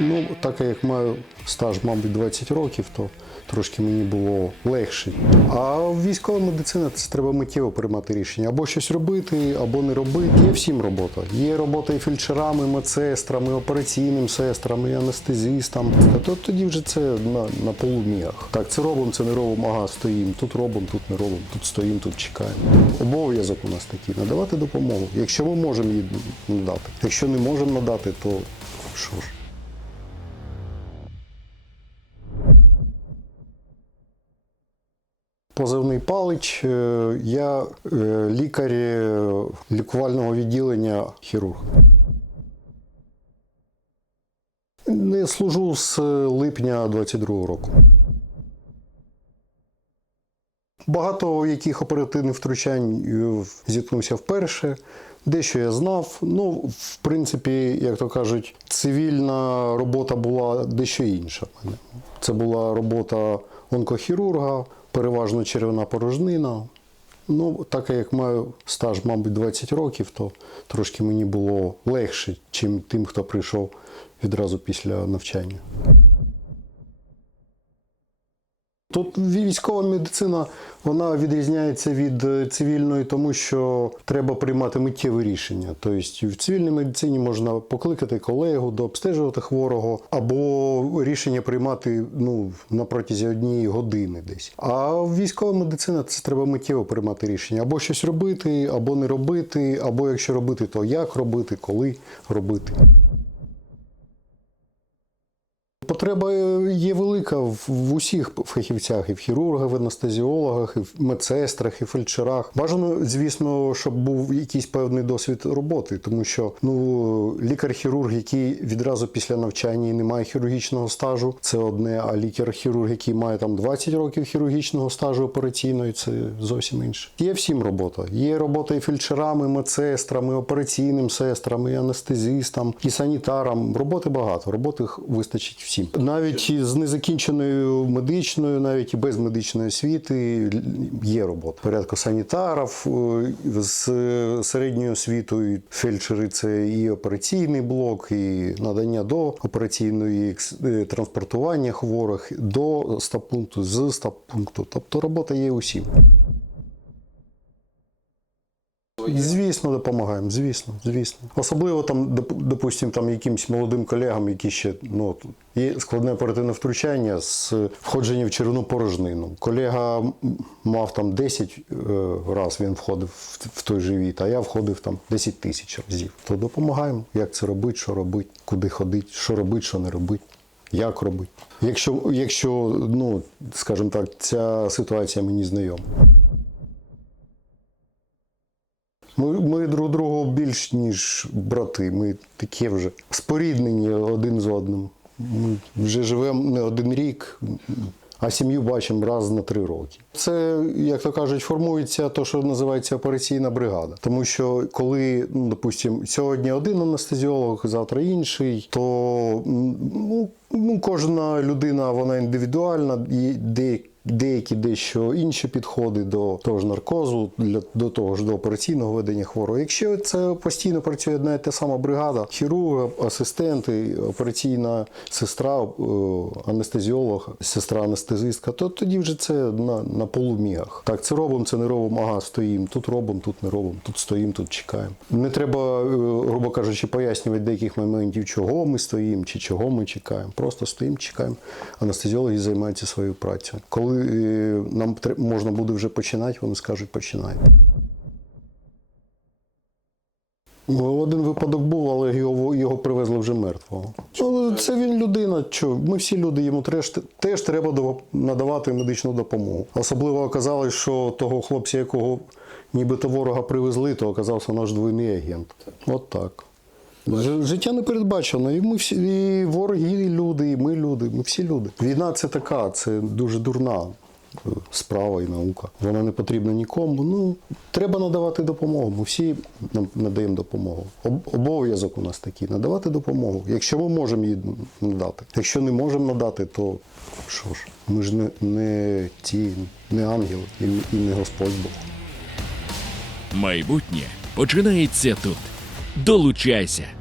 Ну, так як маю стаж, мабуть, 20 років, то трошки мені було легше. А військова медицина це треба миттєво приймати рішення. Або щось робити, або не робити. Є всім робота. Є робота і фельдшерами, медсестрами, операційним сестрами, і анестезістам. А то тоді вже це на, на полумірах. Так, це робимо, це не робимо, ага, стоїмо. Тут робимо, тут не робимо, тут стоїмо, тут чекаємо. Обов'язок у нас такий надавати допомогу. Якщо ми можемо її надати. Якщо не можемо надати, то що ж? Позивний Палич. Е, Я е, лікар е, лікувального відділення хірург. Не служу з липня 22-го року. Багато яких оперативних втручань зіткнувся вперше. Дещо я знав. Ну, в принципі, як то кажуть, цивільна робота була дещо інша. Це була робота онкохірурга, переважно червона порожнина. Ну, так як маю стаж, мабуть, 20 років, то трошки мені було легше, чим тим, хто прийшов відразу після навчання. Тут військова медицина вона відрізняється від е, цивільної, тому що треба приймати миттєві рішення. Тобто в цивільній медицині можна покликати колегу, дообстежувати хворого, або рішення приймати ну, на протязі однієї години десь. А військова медицина це треба миттєво приймати рішення. Або щось робити, або не робити, або якщо робити, то як робити, коли робити. Потреба е, є велика в, усіх фахівцях, і в хірургах, в анестезіологах, і в медсестрах, і в фельдшерах. Бажано, звісно, щоб був якийсь певний досвід роботи, тому що ну лікар-хірург, який відразу після навчання і не має хірургічного стажу, це одне. А лікар-хірург, який має там 20 років хірургічного стажу операційної, це зовсім інше. Є всім робота. Є робота і фельдшерами, медсестрами, операційним сестрами, і анестезистам, і санітарам. Роботи багато. Роботи вистачить всім. Навіть з незакінченою медичною, навіть і без медичної освіти є робота. Порядку санітарів, е, з середньою освітою фельдшери це і операційний блок, і надання до операційної е, транспортування хворих до стаб-пункту, з стаб-пункту. Тобто робота є усім. Звісно, допомагаємо, звісно, звісно. Особливо там, доп- допустим, там якимсь молодим колегам, які ще ну є складне оперативне втручання з входження в червону порожнину. Колега мав там 10 е, раз він входив в, в той живіт, а я входив там 10 тисяч разів. То допомагаємо, як це робити, що робити, куди ходити, що робити, що не робити. Як робити? Якщо, якщо ну, скажімо так, ця ситуація мені знайома. Ми, ми друг другу більш ніж брати. Ми такі вже споріднені один з одним. Ми вже живемо не один рік, а сім'ю бачимо раз на три роки. Це, як то кажуть, формується те, що називається операційна бригада. Тому що коли, ну, допустимо, сьогодні один анестезіолог, завтра інший, то ну, ну, кожна людина вона індивідуальна, і деякі деякі дещо інші підходи до того ж наркозу, до того ж до операційного ведення хворого. Якщо це постійно працює одна і та сама бригада, хірург, асистенти, операційна сестра, е, анестезіолог, сестра анестезистка, то тоді вже це на, на полумігах. Так, це робимо, це не робимо, ага, стоїмо, тут робимо, тут не робимо, тут стоїмо, тут чекаємо. Не треба, е, грубо кажучи, пояснювати деяких моментів, чого ми стоїмо чи чого ми чекаємо. Просто стоїмо, чекаємо. Анестезіологи займаються своєю працею. Коли е, нам можна буде вже починати, вони скажуть, починаємо. Ну, Один випадок був, але його, його привезли вже мертвого. Ну, це він людина. Що? Ми всі люди, йому теж, теж треба до- надавати медичну допомогу. Особливо оказалось, що того хлопця, якого нібито ворога привезли, то оказався наш двойний агент. От так. Життя не передбачено. І ми всі, і вороги, і люди, і ми люди. Ми всі люди. Війна це така, це дуже дурна е, справа і наука. Вона не потрібна нікому. Ну, треба надавати допомогу. Ми всі надаємо допомогу. Обов'язок у нас такий надавати допомогу. Якщо ми можемо її надати. Якщо не можемо надати, то що ж, ми ж не, не ті, не ангели і, і не Господь Бог. Майбутнє починається тут. Долучайся!